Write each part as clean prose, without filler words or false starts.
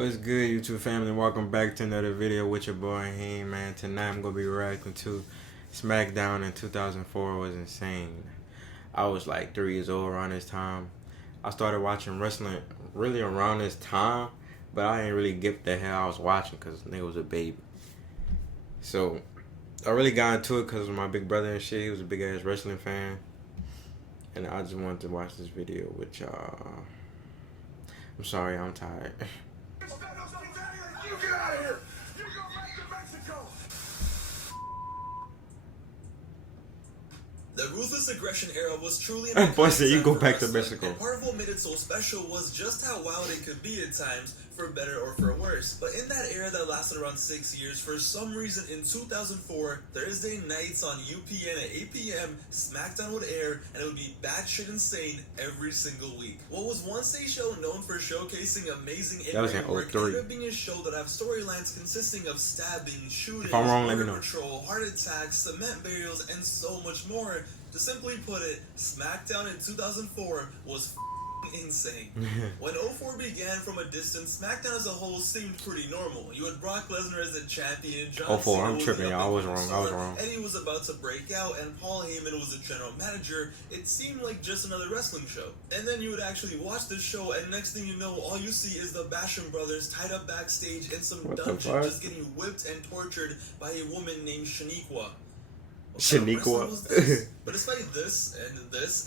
What's good, YouTube family? Welcome back to another video with your boy Heen, man. Tonight I'm gonna be reacting to SmackDown in 2004. Was insane. I was like 3 years old around this time. I started watching wrestling really around this time, but I didn't really get the hell I was watching because nigga was a baby. So I really got into it because of my big brother and shit. He was a big ass wrestling fan, and I just wanted to watch this video with y'all. I'm sorry, I'm tired. You get out of here! You go back to Mexico! The Ruthless Aggression era was truly That boy said you go back to wrestling, Mexico. and part of what made it so special was just how wild it could be at times, for better or for worse. But in that era that lasted around 6 years, for some reason in 2004, Thursday nights on UPN at 8 p.m., SmackDown would air, and it would be batshit insane every single week. What was once a show known for showcasing amazing in-ring work ended up being a show that have storylines consisting of stabbing, shooting, if I'm wrong, let me know. patrol, heart attacks, cement burials, and so much more. To simply put it, SmackDown in 2004 was insane. When 04 began from a distance, SmackDown as a whole seemed pretty normal. You had Brock Lesnar as the champion, John 04, Cena I'm tripping, y'all. I was wrong. Eddie was about to break out, and Paul Heyman was the general manager. It seemed like just another wrestling show. And then you would actually watch this show, and next thing you know, all you see is the Basham brothers tied up backstage in some dungeon, just getting whipped and tortured by a woman named Shaniqua. Shaniqua. But despite this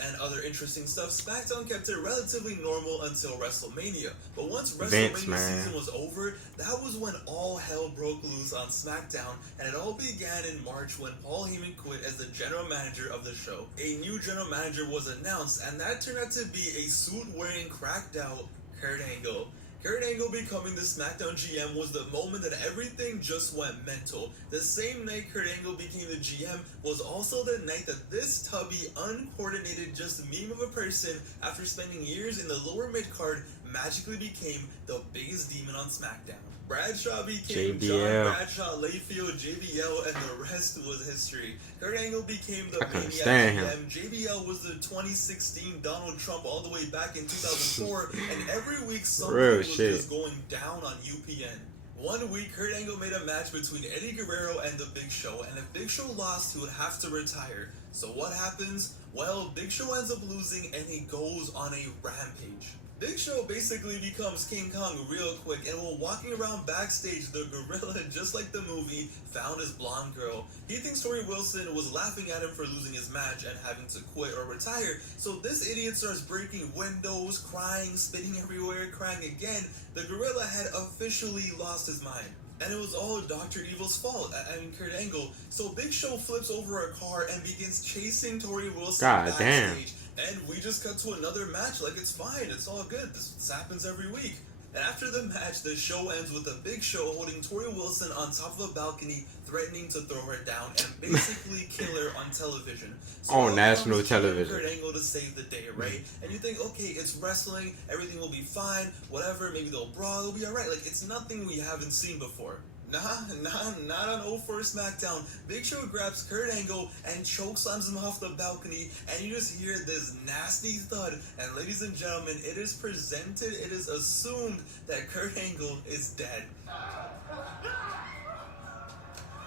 and other interesting stuff, SmackDown kept it relatively normal until WrestleMania. But once WrestleMania season was over, that was when all hell broke loose on SmackDown, and it all began in March when Paul Heyman quit as the general manager of the show. A new general manager was announced, and that turned out to be a suit-wearing, cracked-out Kurt Angle. Kurt Angle becoming the SmackDown GM was the moment that everything just went mental. The same night Kurt Angle became the GM was also the night that this tubby, uncoordinated, just meme of a person, after spending years in the lower mid-card, magically became the biggest demon on SmackDown. Bradshaw became John Bradshaw, Layfield, JBL, and the rest was history. Kurt Angle became the Maniac GM. JBL was the 2016 Donald Trump all the way back in 2004, and every week something was just going down on UPN. One week, Kurt Angle made a match between Eddie Guerrero and The Big Show, and if Big Show lost, he would have to retire. So what happens? Well, Big Show ends up losing, and he goes on a rampage. Big Show basically becomes King Kong real quick, and while walking around backstage, the gorilla, just like the movie, found his blonde girl. He thinks Tori Wilson was laughing at him for losing his match and having to quit or retire, so this idiot starts breaking windows, crying, spitting everywhere, crying again. The gorilla had officially lost his mind. And it was all Dr. Evil's fault, I mean Kurt Angle. So Big Show flips over a car and begins chasing Tori Wilson backstage. And we just cut to another match like it's fine, it's all good, this happens every week. And after the match, the show ends with a Big Show holding Tori Wilson on top of a balcony, threatening to throw her down and basically kill her on television. So on national television. Kurt Angle to save the day, right? And you think, okay, it's wrestling, everything will be fine, whatever, maybe they'll brawl, it'll be alright. Like, it's nothing we haven't seen before. Not on 04 SmackDown. Big Show grabs Kurt Angle and chokeslams him off the balcony, and you just hear this nasty thud. And ladies and gentlemen, it is assumed that Kurt Angle is dead.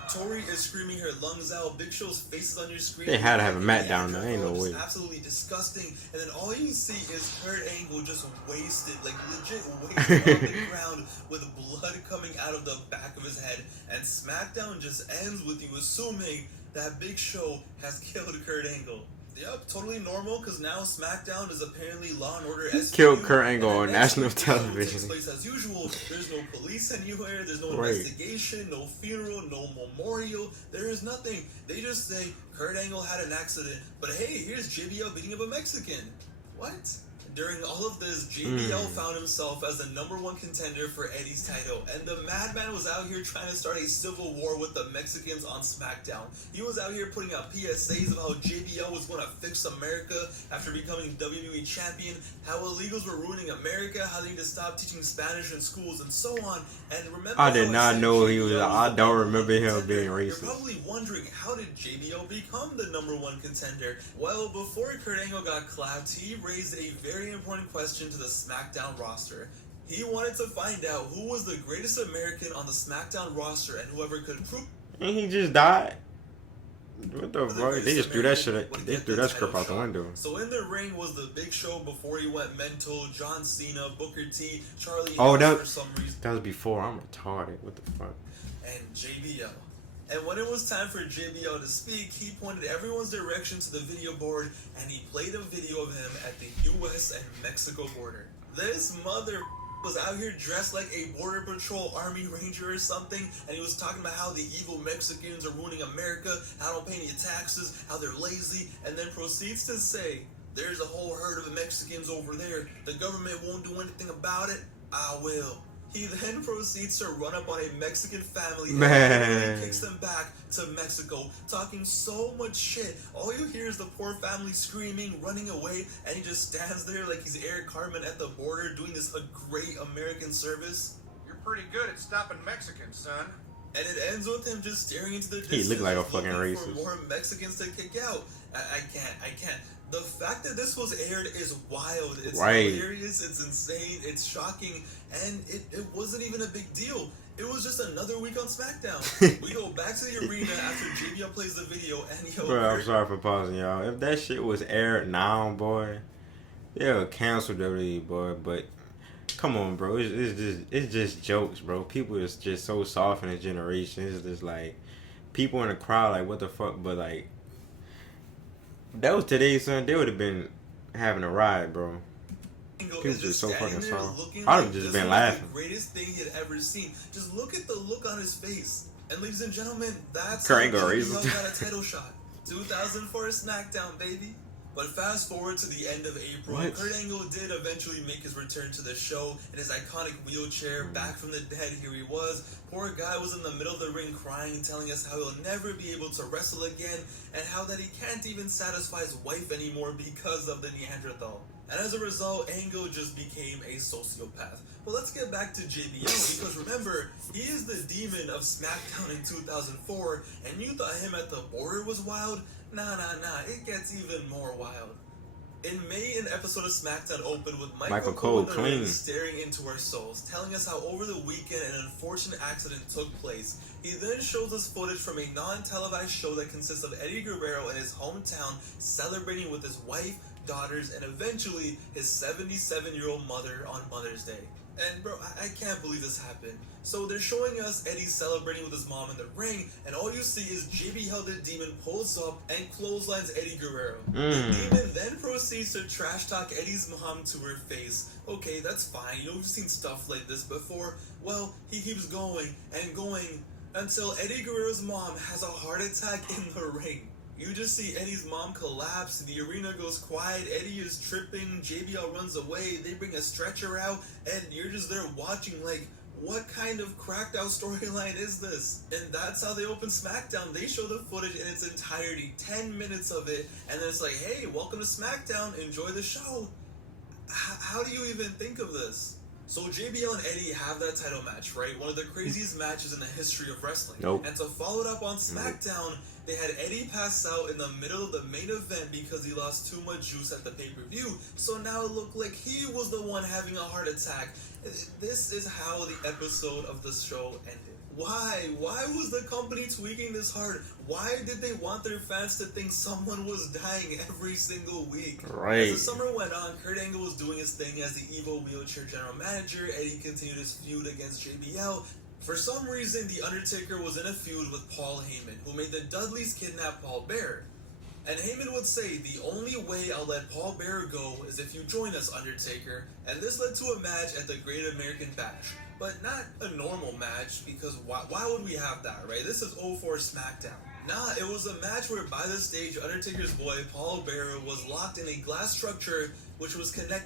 Tori is screaming her lungs out. Big Show's face is on your screen. They had to have a mat down there. Ain't no way. Absolutely disgusting. And then all you see is Kurt Angle just wasted, like legit wasted on the ground with blood coming out of the back of his head. And SmackDown just ends with you assuming that Big Show has killed Kurt Angle. Yep, totally normal, because now SmackDown is apparently Law & Order SVU. Killed Kurt Angle on national television. Takes place as usual. There's no police anywhere, there's no investigation, no funeral, no memorial. There is nothing. They just say, Kurt Angle had an accident, but hey, here's JBL beating up a Mexican. What? During all of this, JBL found himself as the #1 contender for Eddie's title, and the Madman was out here trying to start a civil war with the Mexicans on SmackDown. He was out here putting out PSAs of how JBL was going to fix America after becoming WWE champion, how illegals were ruining America, how they need to stop teaching Spanish in schools, and so on. And remember, I did not know he was. I don't remember him being racist. You're probably wondering, how did JBL become the #1 contender? Well, before Kurt Angle got clapped, he raised a very important question to the SmackDown roster. He wanted to find out who was the greatest American on the SmackDown roster, and whoever could prove. And he just died. What the fuck? They just threw that shit. They threw that script out the window. So in the ring was the Big Show before he went mental. John Cena, Booker T, Charlie. Oh, Haas for some reason. That was before. I'm retarded. What the fuck? And JBL. And when it was time for JBL to speak, he pointed everyone's direction to the video board, and he played a video of him at the U.S. and Mexico border. This mother was out here dressed like a Border Patrol Army Ranger or something, and he was talking about how the evil Mexicans are ruining America, how they don't pay any taxes, how they're lazy, and then proceeds to say, there's a whole herd of Mexicans over there. The government won't do anything about it. I will. He then proceeds to run up on a Mexican family and kicks them back to Mexico, talking so much shit. All you hear is the poor family screaming, running away, and he just stands there like he's Eric Cartman at the border doing this a great American service. You're pretty good at stopping Mexicans, son. And it ends with him just staring into the He distance. looked like a fucking looking racist. For more Mexicans to kick out. I can't. The fact that this was aired is wild. It's hilarious, it's insane, it's shocking, and it wasn't even a big deal. It was just another week on SmackDown. We go back to the arena after JBL plays the video, and Bro, I'm sorry for pausing, y'all. If that shit was aired now, boy, they'll cancel WWE, boy. But come on, bro, it's just jokes, bro. People is just so soft in this generation. It's just like people in the crowd, like what the fuck, but like. That was today, son. They would have been having a ride, bro. People just so fucking soft. I'd have just been laughing. The greatest thing he had ever seen. Just look at the look on his face. And ladies and gentlemen, that's Kurt how Angle he got a title shot. 2004 SmackDown, baby. But fast forward to the end of April, Kurt Angle did eventually make his return to the show in his iconic wheelchair. Back from the dead, here he was. Poor guy was in the middle of the ring crying, telling us how he'll never be able to wrestle again, and how that he can't even satisfy his wife anymore because of the Neanderthal. And as a result, Angle just became a sociopath. Well, let's get back to JBL, because remember, he is the demon of SmackDown in 2004, and you thought him at the border was wild? Nah, it gets even more wild. In May, an episode of SmackDown opened with Michael Cole clean staring into our souls, telling us how over the weekend an unfortunate accident took place. He then shows us footage from a non-televised show that consists of Eddie Guerrero in his hometown celebrating with his wife, daughters, and eventually his 77-year-old mother on Mother's Day. And bro, I can't believe this happened. So they're showing us Eddie celebrating with his mom in the ring, and all you see is JBL the Demon pulls up and clotheslines Eddie Guerrero. The Demon then proceeds to trash talk Eddie's mom to her face. Okay, that's fine, you know, we've seen stuff like this before. Well, he keeps going and going until Eddie Guerrero's mom has a heart attack in the ring. You just see Eddie's mom collapse, the arena goes quiet, Eddie is tripping, JBL runs away, they bring a stretcher out, and you're just there watching like, what kind of cracked out storyline is this? And that's how they open SmackDown. They show the footage in its entirety, 10 minutes of it, and then it's like, hey, welcome to SmackDown, enjoy the show. How do you even think of this? So JBL and Eddie have that title match, right? One of the craziest matches in the history of wrestling. And to follow it up on SmackDown, they had Eddie pass out in the middle of the main event because he lost too much juice at the pay-per-view. So now it looked like he was the one having a heart attack. This is how the episode of the show ended. Why? Why was the company tweaking this hard? Why did they want their fans to think someone was dying every single week? As the summer went on, Kurt Angle was doing his thing as the evil wheelchair general manager. Eddie continued his feud against JBL. For some reason, The Undertaker was in a feud with Paul Heyman, who made the Dudleys kidnap Paul Bearer. And Heyman would say, the only way I'll let Paul Bearer go is if you join us, Undertaker. And this led to a match at the Great American Bash. But not a normal match, because why would we have that, right? This is 04 SmackDown. Nah, it was a match where by the stage, Undertaker's boy, Paul Bearer, was locked in a glass structure which was connected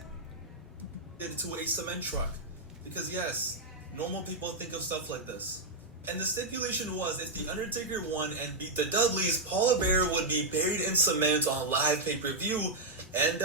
to a cement truck. Because yes, normal people think of stuff like this. And the stipulation was, if The Undertaker won and beat the Dudleys, Paul Bearer would be buried in cement on live pay-per-view and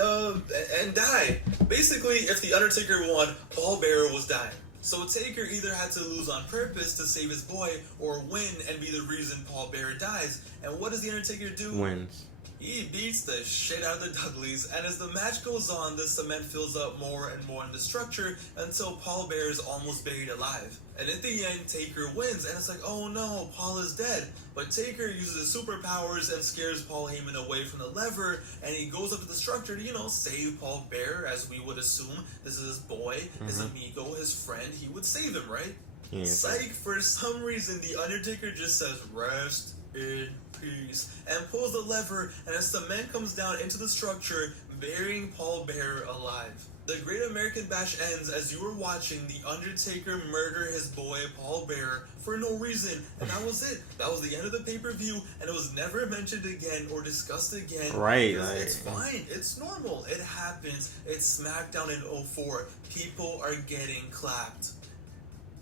die. Basically, if The Undertaker won, Paul Bearer was dying. So Taker either had to lose on purpose to save his boy, or win and be the reason Paul Bearer dies. And what does The Undertaker do? Wins. He beats the shit out of the Dudleys, and as the match goes on, the cement fills up more and more in the structure until Paul Bearer is almost buried alive. And at the end, Taker wins, and it's like, oh no, Paul is dead. But Taker uses his superpowers and scares Paul Heyman away from the lever, and he goes up to the structure to, save Paul Bearer, as we would assume. This is his boy, his amigo, his friend. He would save him, right? Yeah. Psych, for some reason, the Undertaker just says, rest in peace, and pulls the lever, and as cement comes down into the structure, burying Paul Bearer alive. The Great American Bash ends as you were watching the Undertaker murder his boy Paul Bearer for no reason, and that was it. That was the end of the pay-per-view, and it was never mentioned again or discussed again. Right, it's fine. It's normal. It happens. It's SmackDown in 04. People are getting clapped.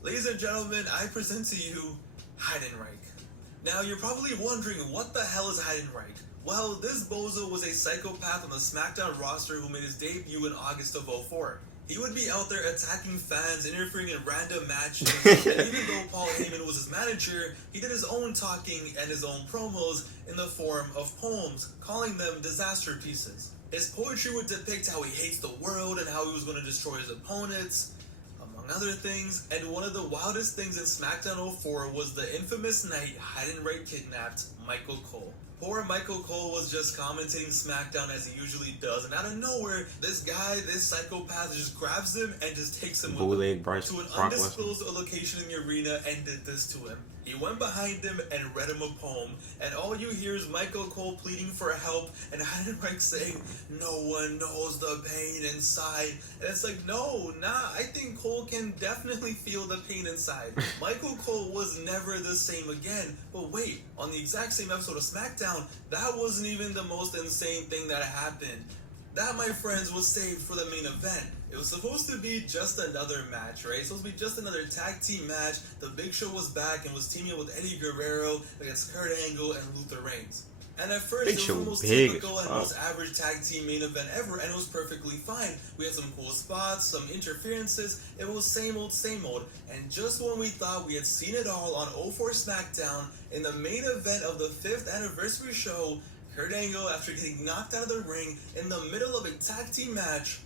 Ladies and gentlemen, I present to you Heidenreich. Now, you're probably wondering, what the hell is Heidenreich? Well, this bozo was a psychopath on the SmackDown roster who made his debut in August of 04. He would be out there attacking fans, interfering in random matches, and even though Paul Heyman was his manager, he did his own talking and his own promos in the form of poems, calling them disaster pieces. His poetry would depict how he hates the world and how he was going to destroy his opponents, among other things, and one of the wildest things in SmackDown 04 was the infamous night Heidenreich kidnapped Michael Cole. Poor Michael Cole was just commentating SmackDown as he usually does, and out of nowhere, this guy, this psychopath, just grabs him and just takes him to an undisclosed location in the arena and did this to him. He went behind him and read him a poem, and all you hear is Michael Cole pleading for help, and Heidenreich saying, no one knows the pain inside. And it's like, no, I think Cole can definitely feel the pain inside. Michael Cole was never the same again. But wait, on the exact same episode of SmackDown, that wasn't even the most insane thing that happened. That, my friends, was saved for the main event. It was supposed to be just another match, right? It was supposed to be just another tag team match. The Big Show was back and was teaming up with Eddie Guerrero against Kurt Angle and Luther Reigns. And at first, it was the most typical and most average tag team main event ever, and it was perfectly fine. We had some cool spots, some interferences. It was same old, and just when we thought we had seen it all on 04 SmackDown, in the main event of the 5th anniversary show, Kurt Angle, after getting knocked out of the ring in the middle of a tag team match,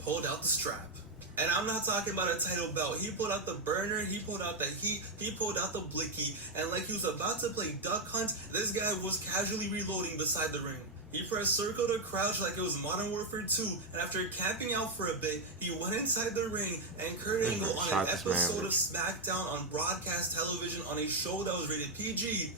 pulled out the strap. And I'm not talking about a title belt. He pulled out the burner, he pulled out the heat, he pulled out the blicky, and like he was about to play duck hunt, this guy was casually reloading beside the ring. He pressed circle to crouch like it was Modern Warfare 2, and after camping out for a bit, he went inside the ring, and Kurt Angle on an episode of SmackDown on broadcast television on a show that was rated PG,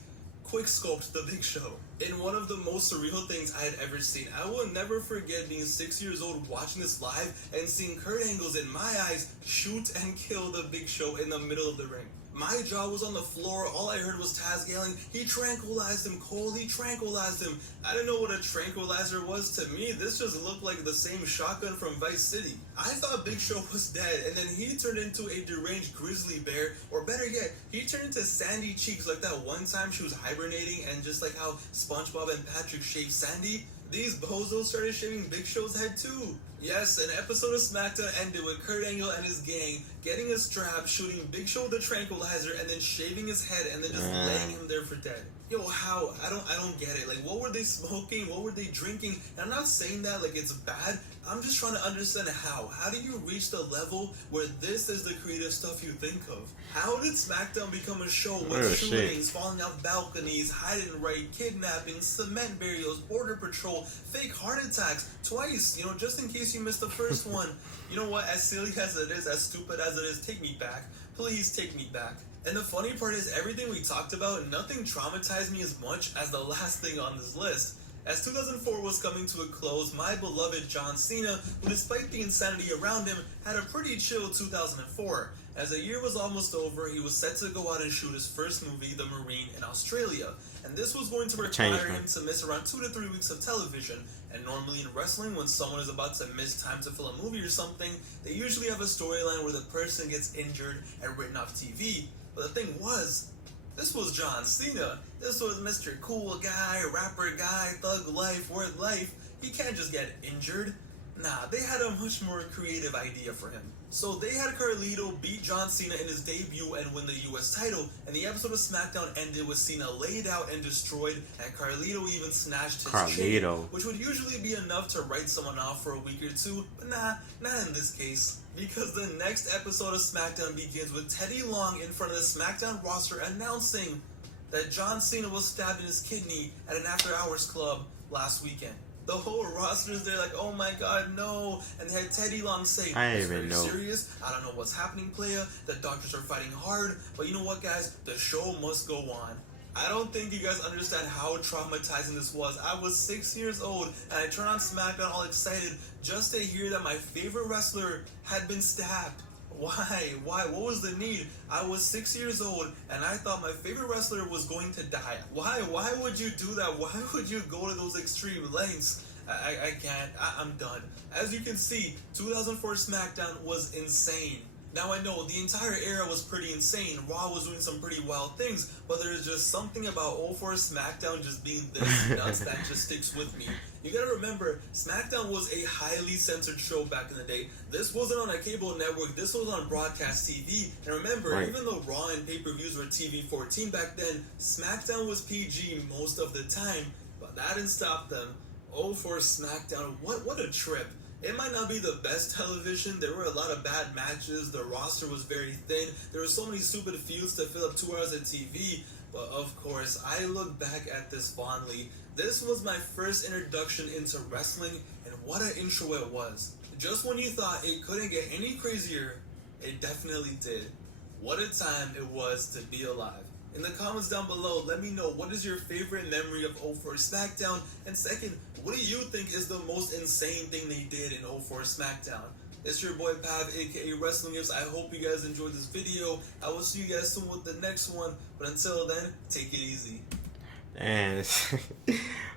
quick-scoped the Big Show. In one of the most surreal things I had ever seen. I will never forget being 6 years old watching this live and seeing Kurt Angle, in my eyes, shoot and kill the Big Show in the middle of the ring. My jaw was on the floor. All I heard was Taz yelling, he tranquilized him, Cole, he tranquilized him. I didn't know what a tranquilizer was. To me, this just looked like the same shotgun from Vice City. I thought Big Show was dead, and then he turned into a deranged grizzly bear, or better yet, he turned into Sandy Cheeks like that one time she was hibernating, and just like how SpongeBob and Patrick shaved Sandy, these bozos started shaving Big Show's head too. Yes, an episode of SmackDown ended with Kurt Angle and his gang getting a strap, shooting Big Show with a tranquilizer, and then shaving his head, and then just laying him there for dead. Yo, how? I don't get it. Like, what were they smoking? What were they drinking? And I'm not saying that like it's bad. I'm just trying to understand how. How do you reach the level where this is the creative stuff you think of? How did SmackDown become a show with shootings, falling off balconies, Heidenreich, kidnapping, cement burials, border patrol, fake heart attacks, twice, just in case you missed the first one. You know what? As silly as it is, as stupid as it is, take me back. Please take me back. And the funny part is, everything we talked about, nothing traumatized me as much as the last thing on this list. As 2004 was coming to a close, my beloved John Cena, who despite the insanity around him, had a pretty chill 2004. As the year was almost over, he was set to go out and shoot his first movie, The Marine, in Australia. And this was going to require him to miss around 2 to 3 weeks of television. And normally in wrestling, when someone is about to miss time to film a movie or something, they usually have a storyline where the person gets injured and written off TV. But the thing was, this was John Cena. This was Mr. Cool Guy, rapper guy, thug life, word life. He can't just get injured. Nah, they had a much more creative idea for him. So they had Carlito beat John Cena in his debut and win the US title, and the episode of SmackDown ended with Cena laid out and destroyed, and Carlito even snatched his chain, which would usually be enough to write someone off for a week or two, but nah, not in this case. Because the next episode of SmackDown begins with Teddy Long in front of the SmackDown roster announcing that John Cena was stabbed in his kidney at an after-hours club last weekend. The whole roster is there like, oh my god, no. And they had Teddy Long say, I it's even very know. serious. I don't know what's happening, playa. The doctors are fighting hard. But you know what, guys? The show must go on. I don't think you guys understand how traumatizing this was. I was 6 years old, and I turned on SmackDown all excited just to hear that my favorite wrestler had been stabbed. Why? What was the need? I was 6 years old, and I thought my favorite wrestler was going to die. Why would you do that? Why would you go to those extreme lengths? I can't. I'm done. As you can see, 2004 SmackDown was insane. Now I know the entire era was pretty insane. Raw was doing some pretty wild things, but there's just something about 04 SmackDown just being this nuts that just sticks with me. You gotta remember, SmackDown was a highly censored show back in the day. This wasn't on a cable network, this was on broadcast TV. And remember, even though Raw and pay-per-views were TV-14 back then, SmackDown was PG most of the time, but that didn't stop them. 04 SmackDown, what a trip. It might not be the best television. There were a lot of bad matches. The roster was very thin. There were so many stupid feuds to fill up 2 hours of TV. But of course, I look back at this fondly. This was my first introduction into wrestling, and what an intro it was. Just when you thought it couldn't get any crazier, it definitely did. What a time it was to be alive. In the comments down below, let me know what is your favorite memory of 04 SmackDown, and second, what do you think is the most insane thing they did in 04 SmackDown? It's your boy Pav, aka Wrestling Gifts. I hope you guys enjoyed this video. I will see you guys soon with the next one, but until then, take it easy. And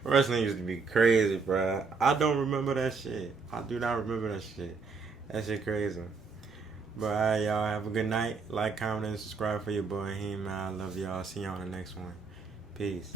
wrestling used to be crazy, bro. I don't remember that shit. I do not remember that shit. That shit crazy. But alright, y'all, have a good night. Like, comment, and subscribe for your boy He-Man. I love y'all. See you on the next one. Peace.